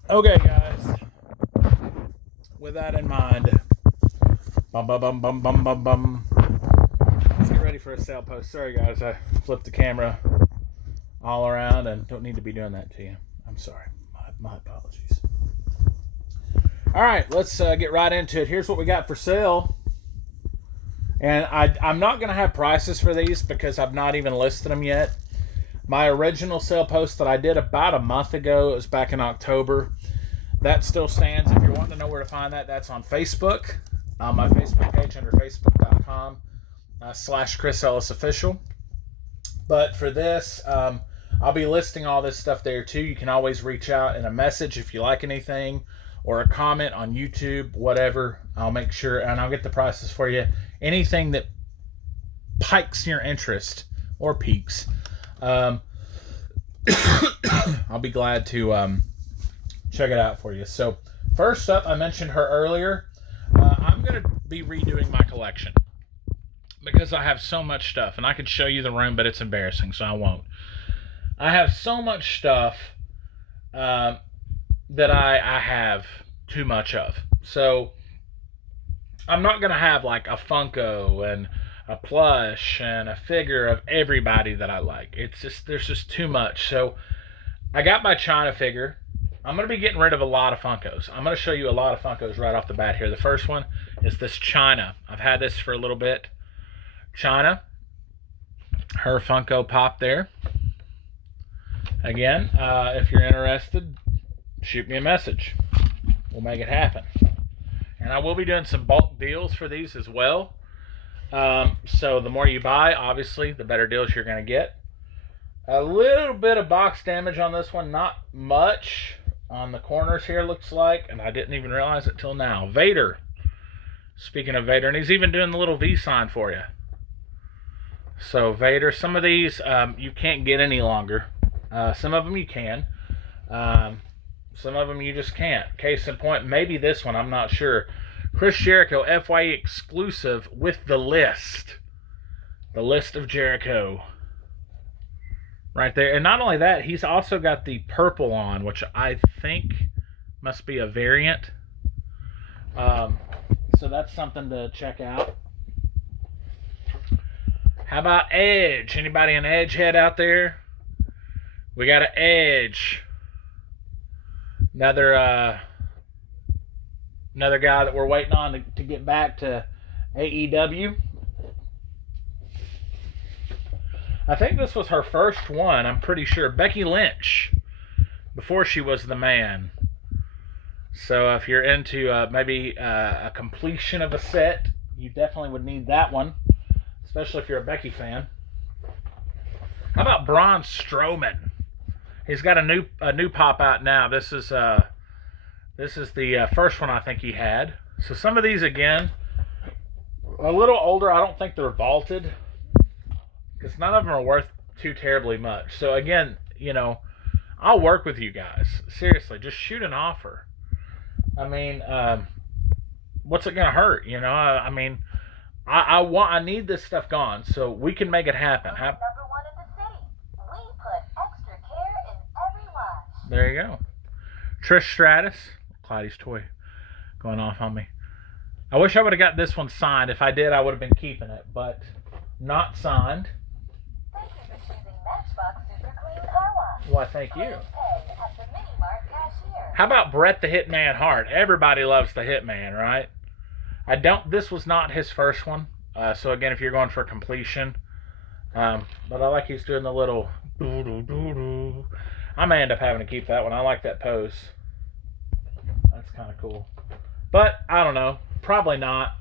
Okay, guys. With that in mind, let's get ready for a sale post. Sorry, guys, I flipped the camera all around and don't need to be doing that to you. I'm sorry. My apologies. All right, let's get right into it. Here's what we got for sale. And I'm not going to have prices for these because I've not even listed them yet. My original sale post that I did about a month ago, it was back in October, that still stands. If you're wanting to know where to find that, that's on Facebook. My Facebook page under facebook.com/Chris Ellis Official. But for this, I'll be listing all this stuff there too. You can always reach out in a message if you like anything, or a comment on YouTube, whatever. I'll make sure, and I'll get the prices for you. Anything that pikes your interest, or peaks, I'll be glad to check it out for you. So first up, I mentioned her earlier. I'm going to be redoing my collection because I have so much stuff, and I could show you the room, but it's embarrassing, so I won't. I have so much stuff that I have too much of. So I'm not going to have like a Funko and a plush and a figure of everybody that I like. It's just, there's just too much. So I got my China figure. I'm going to be getting rid of a lot of Funkos. I'm going to show you a lot of Funkos right off the bat here. The first one is this China. I've had this for a little bit. China. Her Funko Pop there. Again, if you're interested, shoot me a message. We'll make it happen. And I will be doing some bulk deals for these as well. So the more you buy, obviously, the better deals you're going to get. A little bit of box damage on this one. Not much on the corners here, looks like. And I didn't even realize it till now. Vader. Speaking of Vader. And he's even doing the little V sign for you. So Vader. Some of these you can't get any longer. Some of them you can. Some of them you just can't. Case in point, maybe this one, I'm not sure. Chris Jericho, FYE exclusive with the list. The list of Jericho. Right there. And not only that, he's also got the purple on, which I think must be a variant. So that's something to check out. How about Edge? Anybody an Edge head out there? We got an Edge. Another guy that we're waiting on to get back to AEW. I think this was her first one, I'm pretty sure. Becky Lynch, before she was the man. So if you're into maybe a completion of a set, you definitely would need that one, especially if you're a Becky fan. How about Braun Strowman? He's got a new pop out now. This is the first one I think he had. So some of these, again, a little older. I don't think they're vaulted because none of them are worth too terribly much. So again, you know, I'll work with you guys. Seriously, just shoot an offer. I mean, what's it gonna hurt? You know, I mean, I need this stuff gone so we can make it happen. Number one in the city. We put extra care in every life. There you go. Trish Stratus, Clyde's toy, going off on me. I wish I would have got this one signed. If I did, I would have been keeping it, but not signed. Thank you for choosing Matchbox Super Clean Car Wash. Why, thank you. Pay at the Mini Mart cashier. How about Bret the Hitman Hart? Everybody loves the Hitman, right? This was not his first one. So again, if you're going for completion, but I like he's doing the little doo-doo-doo-doo. I may end up having to keep that one. I like that pose. That's kind of cool. But, I don't know. Probably not.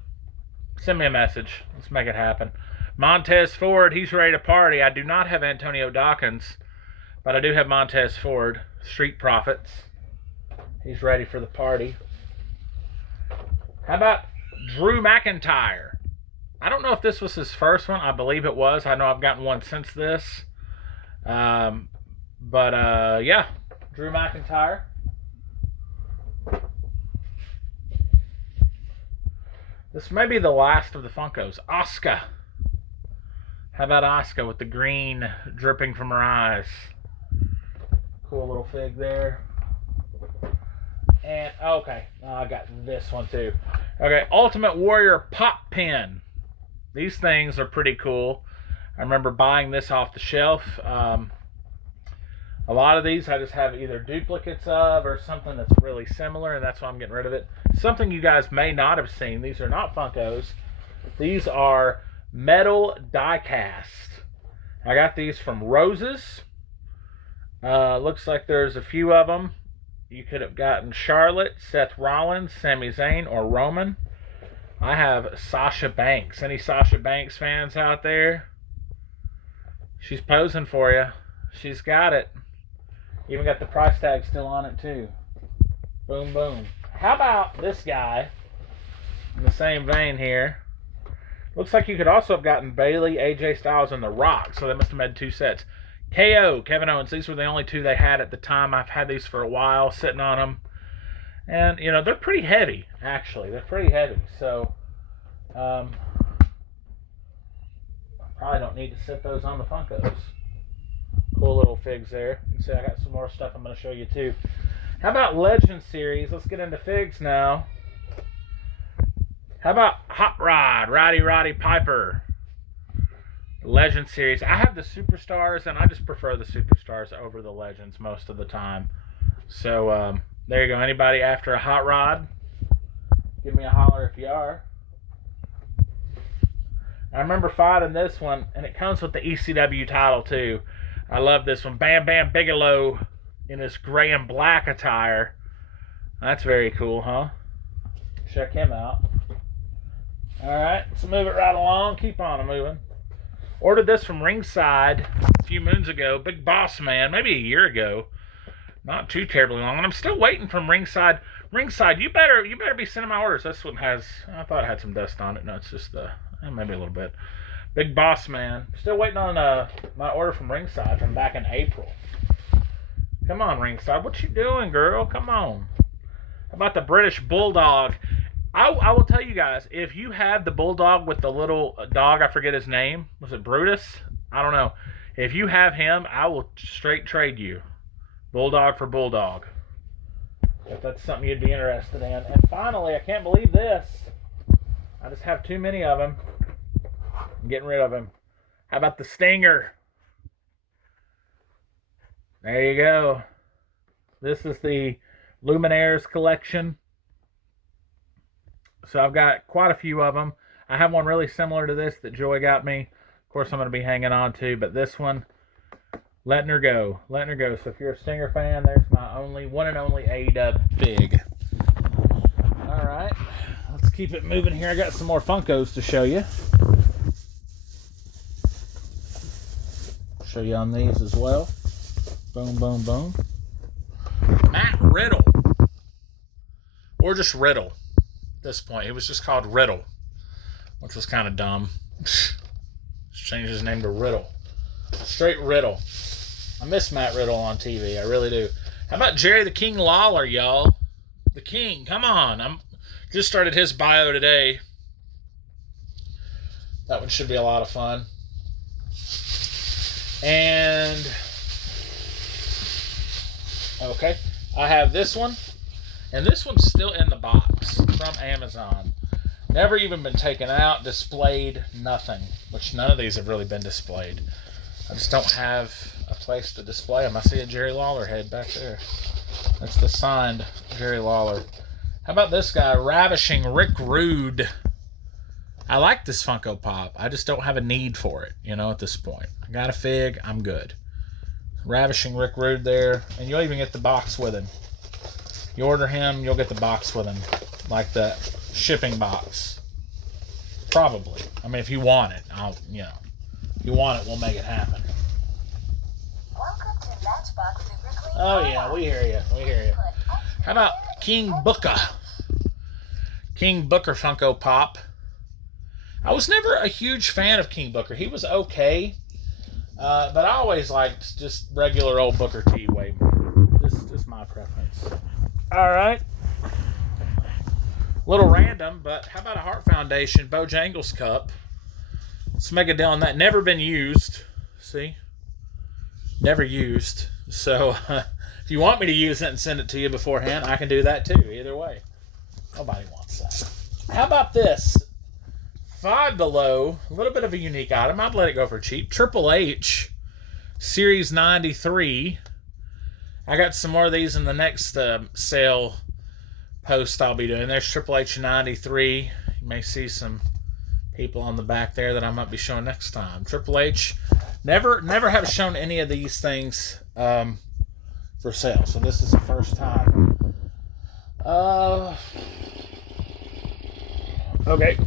Send me a message. Let's make it happen. Montez Ford, he's ready to party. I do not have Antonio Dawkins, but I do have Montez Ford. Street Profits. He's ready for the party. How about Drew McIntyre? I don't know if this was his first one. I believe it was. I know I've gotten one since this. Yeah. Drew McIntyre. This may be the last of the Funkos. Asuka. How about Asuka with the green dripping from her eyes? Cool little fig there. And, okay. I got this one too. Okay, Ultimate Warrior Pop Pin. These things are pretty cool. I remember buying this off the shelf. A lot of these I just have either duplicates of or something that's really similar, and that's why I'm getting rid of it. Something you guys may not have seen. These are not Funkos. These are metal die-cast. I got these from Roses. Looks like there's a few of them. You could have gotten Charlotte, Seth Rollins, Sami Zayn, or Roman. I have Sasha Banks. Any Sasha Banks fans out there? She's posing for you. She's got it. Even got the price tag still on it too. Boom, boom. How about this guy? In the same vein here. Looks like you could also have gotten Bayley, AJ Styles, and The Rock. So they must have made 2 sets. KO, Kevin Owens. These were the only 2 they had at the time. I've had these for a while, sitting on them. And, you know, they're pretty heavy, actually. They're pretty heavy. So, probably don't need to sit those on the Funkos. Cool little figs there. You can see I got some more stuff I'm going to show you too. How about Legend Series? Let's get into figs now. How about Hot Rod, Roddy Piper? Legend Series. I have the Superstars, and I just prefer the Superstars over the Legends most of the time. So, there you go. Anybody after a Hot Rod? Give me a holler if you are. I remember fighting this one, and it comes with the ECW title too. I love this one. Bam Bam Bigelow in his gray and black attire. That's very cool, huh? Check him out. Alright, let's move it right along. Keep on moving. Ordered this from Ringside a few moons ago. Big Boss Man, maybe a year ago. Not too terribly long. And I'm still waiting from Ringside. Ringside, you better be sending my orders. This one has, I thought it had some dust on it. No, it's just maybe a little bit. Big Boss Man. Still waiting on my order from Ringside from back in April. Come on, Ringside. What you doing, girl? Come on. How about the British Bulldog? I will tell you guys, if you have the Bulldog with the little dog, I forget his name. Was it Brutus? I don't know. If you have him, I will straight trade you. Bulldog for Bulldog. If that's something you'd be interested in. And finally, I can't believe this. I just have too many of them. I'm getting rid of him. How about the Stinger? There you go. This is the Luminaires collection. So I've got quite a few of them. I have one really similar to this that Joy got me. Of course, I'm going to be hanging on to. But this one, letting her go. Letting her go. So if you're a Stinger fan, there's my one and only A-Dub Fig. All right. Let's keep it moving here. I got some more Funkos to show you. Show you on these as well. Boom, boom, boom. Matt Riddle. Or just Riddle. At this point, he was just called Riddle, which was kind of dumb. Just changed his name to Riddle. Straight Riddle. I miss Matt Riddle on TV. I really do. How about Jerry the King Lawler, y'all? The King. Come on. I'm just started his bio today. That one should be a lot of fun. And okay, I have this one, and this one's still in the box from Amazon. Never even been taken out, displayed, nothing. Which none of these have really been displayed. I just don't have a place to display them. I see a Jerry Lawler head back there. That's the signed Jerry Lawler. How about this guy, Ravishing Rick Rude? I like this Funko Pop. I just don't have a need for it, you know, at this point. I got a fig, I'm good. Ravishing Rick Rude there. And you'll even get the box with him. You order him, you'll get the box with him. Like the shipping box. Probably. I mean, if you want it, if you want it, we'll make it happen. Welcome to Matchbox Super Clean. Oh, yeah, we hear you. How about King Booker? King Booker Funko Pop. I was never a huge fan of King Booker. He was okay. But I always liked just regular old Booker T way more. Just my preference. All right. Little random, but how about a Heart Foundation Bojangles cup? Let's make a deal on that. Never been used. See? Never used. So, if you want me to use it and send it to you beforehand, I can do that too. Either way. Nobody wants that. How about this? Five Below. A little bit of a unique item. I'd let it go for cheap. Triple H. Series 93. I got some more of these in the next sale post I'll be doing. There's Triple H 93. You may see some people on the back there that I might be showing next time. Triple H. Never have shown any of these things for sale. So this is the first time. Okay.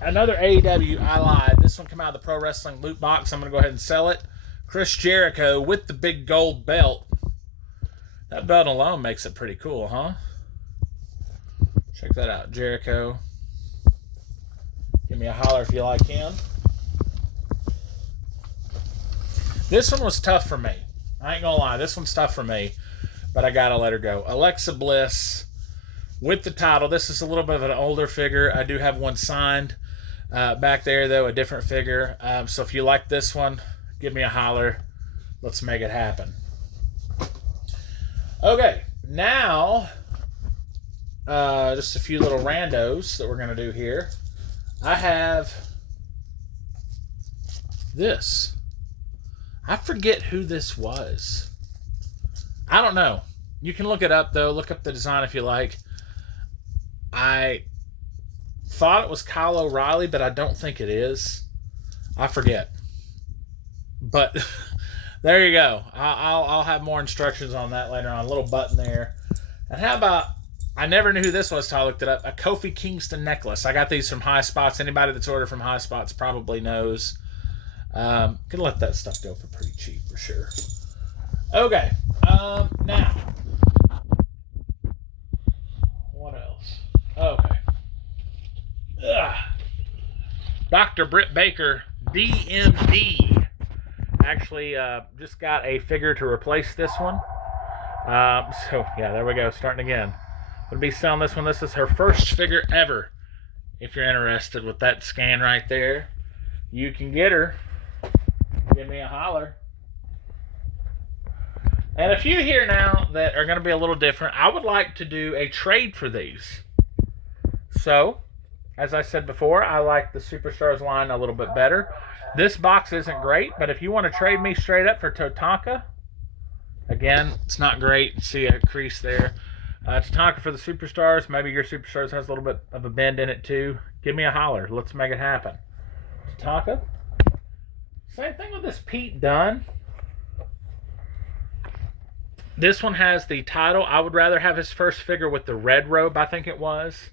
Another AEW, I lied. This one came out of the Pro Wrestling loot box. I'm going to go ahead and sell it. Chris Jericho with the big gold belt. That belt alone makes it pretty cool, huh? Check that out. Jericho. Give me a holler if you like him. This one was tough for me. I ain't going to lie. This one's tough for me. But I got to let her go. Alexa Bliss with the title. This is a little bit of an older figure. I do have one signed. Back there, though, a different figure. So if you like this one, give me a holler. Let's make it happen. Okay, now, just a few little randos that we're going to do here. I have this. I forget who this was. I don't know. You can look it up, though. Look up the design if you like. I thought it was Kyle O'Reilly, but I don't think it is. I forget. But there you go. I'll have more instructions on that later on. A little button there. And how about, I never knew who this was until I looked it up, a Kofi Kingston necklace. I got these from High Spots. Anybody that's ordered from High Spots probably knows. Could let that stuff go for pretty cheap for sure. Okay. Now. What else? Okay. Dr. Britt Baker, DMD. Actually, just got a figure to replace this one. So, yeah, there we go. Starting again. Going to be selling this one. This is her first figure ever. If you're interested with that scan right there, you can get her. Give me a holler. And a few here now that are going to be a little different. I would like to do a trade for these. So, as I said before, I like the Superstars line a little bit better. This box isn't great, but if you want to trade me straight up for Tatanka, again, it's not great. See a crease there. Tatanka for the Superstars. Maybe your Superstars has a little bit of a bend in it too. Give me a holler. Let's make it happen. Tatanka. Same thing with this Pete Dunne. This one has the title. I would rather have his first figure with the red robe, I think it was.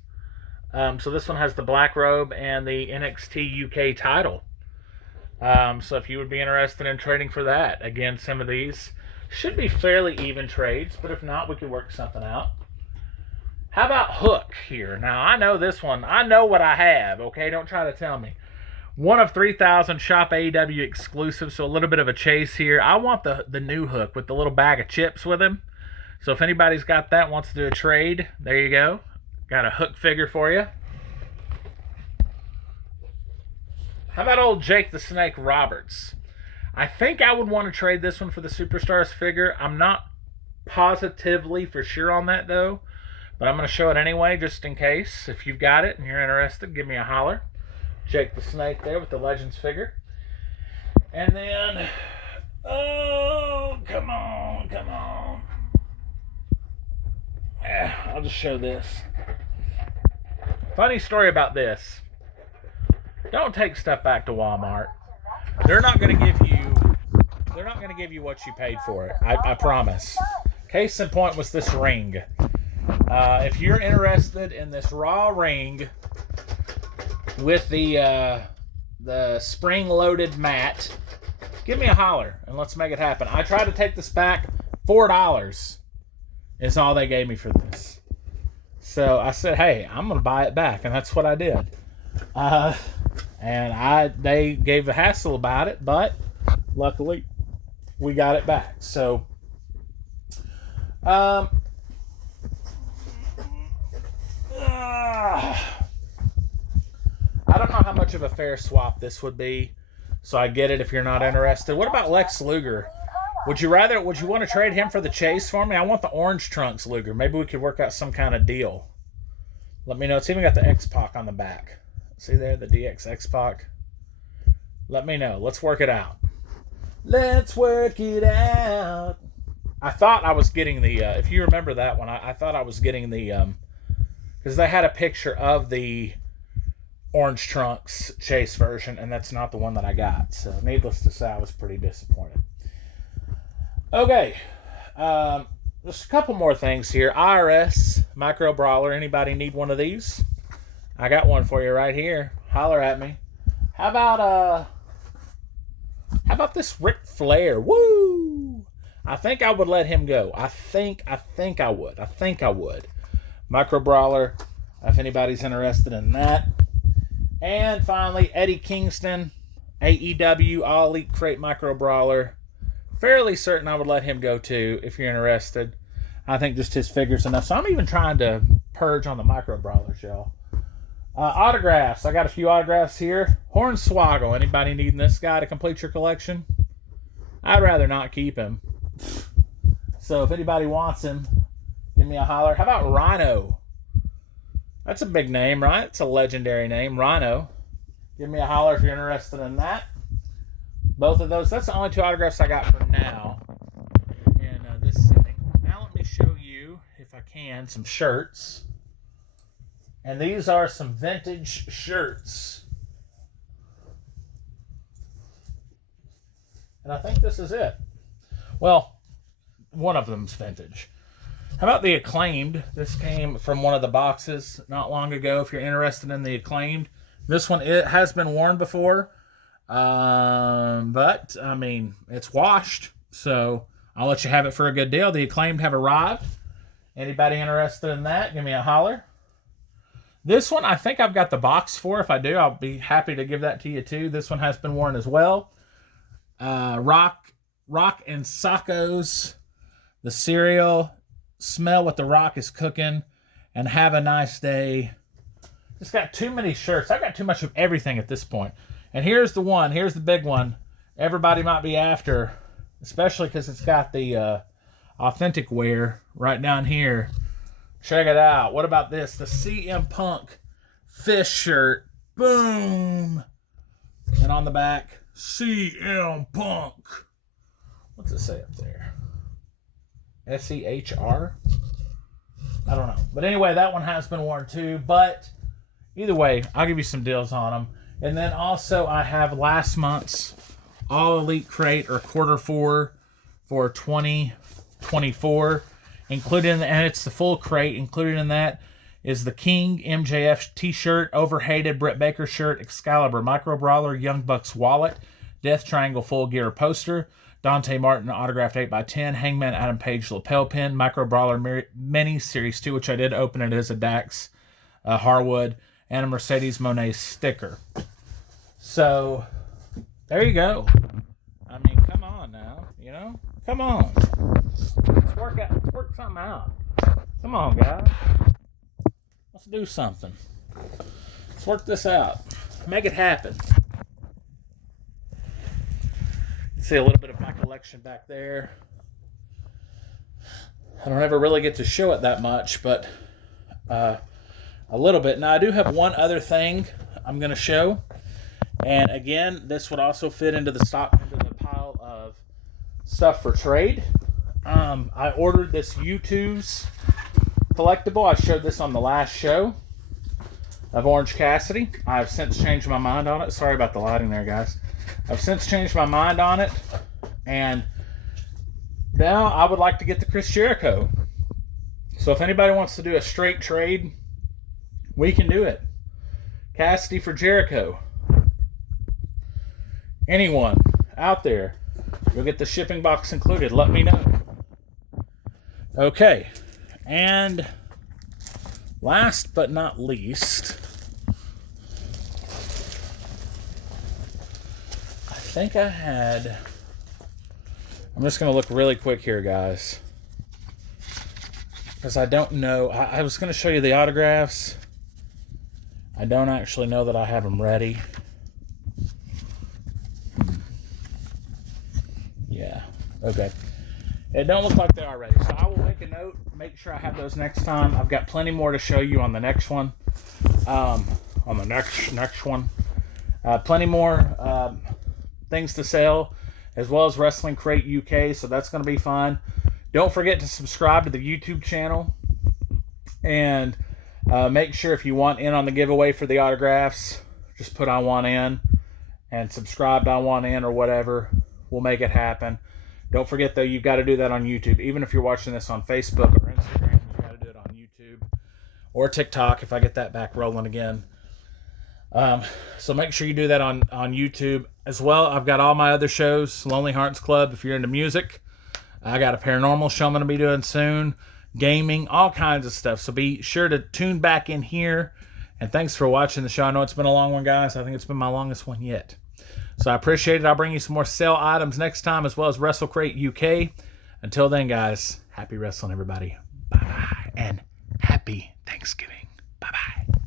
So this one has the black robe and the NXT UK title. So if you would be interested in trading for that, again, some of these should be fairly even trades, but if not, we could work something out. How about Hook here? Now, I know this one. I know what I have, okay? Don't try to tell me. One of 3,000 Shop AEW exclusive, so a little bit of a chase here. I want the new Hook with the little bag of chips with him. So if anybody's got that, wants to do a trade, there you go. Got a Hook figure for you. How about old Jake the Snake Roberts? I think I would want to trade this one for the Superstars figure. I'm not positively for sure on that, though. But I'm going to show it anyway, just in case. If you've got it and you're interested, give me a holler. Jake the Snake there with the Legends figure. And then, oh, come on, come on. I'll just show this. Funny story about this. Don't take stuff back to Walmart. They're not going to give you what you paid for it. I promise. Case in point was this ring. If you're interested in this raw ring with the spring-loaded mat, give me a holler and let's make it happen. I tried to take this back. $4 is all they gave me for this. So I said, hey, I'm going to buy it back, and that's what I did. They gave a hassle about it, but luckily we got it back. So, I don't know how much of a fair swap this would be, so I get it if you're not interested. What about Lex Luger? Would you want to trade him for the Chase for me? I want the orange trunks Luger. Maybe we could work out some kind of deal. Let me know. It's even got the X-Pac on the back. See there, the DX X-Pac? Let me know. Let's work it out. Let's work it out. I thought I was getting the, if you remember that one, I thought I was getting the, because they had a picture of the orange trunks Chase version, and that's not the one that I got. So, needless to say, I was pretty disappointed. Okay. Just a couple more things here. IRS Micro Brawler. Anybody need one of these? I got one for you right here. Holler at me. How about this Ric Flair? Woo! I think I would let him go. I think I would. Micro Brawler, if anybody's interested in that. And finally, Eddie Kingston, AEW All Elite Crate Micro Brawler. Fairly certain I would let him go too, if you're interested. I think just his figure's enough. So I'm even trying to purge on the Micro Brawlers, y'all. Autographs. I got a few autographs here. Hornswoggle. Anybody needing this guy to complete your collection? I'd rather not keep him. So if anybody wants him, give me a holler. How about Rhino? That's a big name, right? It's a legendary name, Rhino. Give me a holler if you're interested in that. Both of those. That's the only two autographs I got for now in this setting. Now let me show you, if I can, some shirts. And these are some vintage shirts. And I think this is it. Well, one of them's vintage. How about the Acclaimed? This came from one of the boxes not long ago, if you're interested in the Acclaimed. This one, it has been worn before. But, I mean, it's washed. So, I'll let you have it for a good deal. The Acclaimed have arrived. Anybody interested in that? Give me a holler. This one, I think I've got the box for. If I do, I'll be happy to give that to you too. This one has been worn as well. Rock and Sacco's, the cereal, smell what the Rock is cooking, and have a nice day. Just got too many shirts. I've got too much of everything at this point. And here's the one. Here's the big one. Everybody might be after, especially because it's got the authentic wear right down here. Check it out. What about this? The CM Punk fish shirt. Boom. And on the back, CM Punk. What's it say up there? SEHR? I don't know. But anyway, that one has been worn too. But either way, I'll give you some deals on them. And then also I have last month's All Elite Crate or Quarter 4 for 2024. Included in, and it's the full crate. Included in that is the King MJF t-shirt, Overhated Britt Baker shirt, Excalibur Micro Brawler, Young Bucks wallet, Death Triangle full gear poster, Dante Martin autographed 8x10, Hangman Adam Page lapel pin, Micro Brawler Mini Series 2, which I did open it as a Dax Harwood, and a Mercedes Moné sticker. So, there you go. I mean, come on now, you know? Come on. Let's work something out. Come on, guys. Let's do something. Let's work this out. Make it happen. See a little bit of my collection back there. I don't ever really get to show it that much, but a little bit. Now, I do have one other thing I'm going to show, And again, this would also fit into the pile of stuff for trade. I ordered this U2's collectible. I showed this on the last show of Orange Cassidy. I've since changed my mind on it. Sorry about the lighting there, guys. I've since changed my mind on it, and now I would like to get the Chris Jericho. So if anybody wants to do a straight trade, we can do it. Cassidy for Jericho. Anyone out there, you'll get the shipping box included. Let me know. Okay, and last but not least, I think I had... I'm just going to look really quick here, guys, because I don't know. I was going to show you the autographs. I don't actually know that I have them ready. Yeah, okay. It don't look like they are ready, so I will make a note, make sure I have those next time. I've got plenty more to show you on the next one. On the next one. Plenty more things to sell, as well as Wrestling Crate UK, so that's going to be fun. Don't forget to subscribe to the YouTube channel, and make sure if you want in on the giveaway for the autographs, just put I want in, and subscribe to I want in or whatever. We'll make it happen. Don't forget, though, you've got to do that on YouTube. Even if you're watching this on Facebook or Instagram, you've got to do it on YouTube or TikTok if I get that back rolling again. So make sure you do that on YouTube as well. I've got all my other shows, Lonely Hearts Club, if you're into music. I got a paranormal show I'm going to be doing soon, gaming, all kinds of stuff. So be sure to tune back in here. And thanks for watching the show. I know it's been a long one, guys. I think it's been my longest one yet. So I appreciate it. I'll bring you some more sale items next time, as well as Wrestle Crate UK. Until then, guys, happy wrestling, everybody. Bye-bye. And happy Thanksgiving. Bye-bye.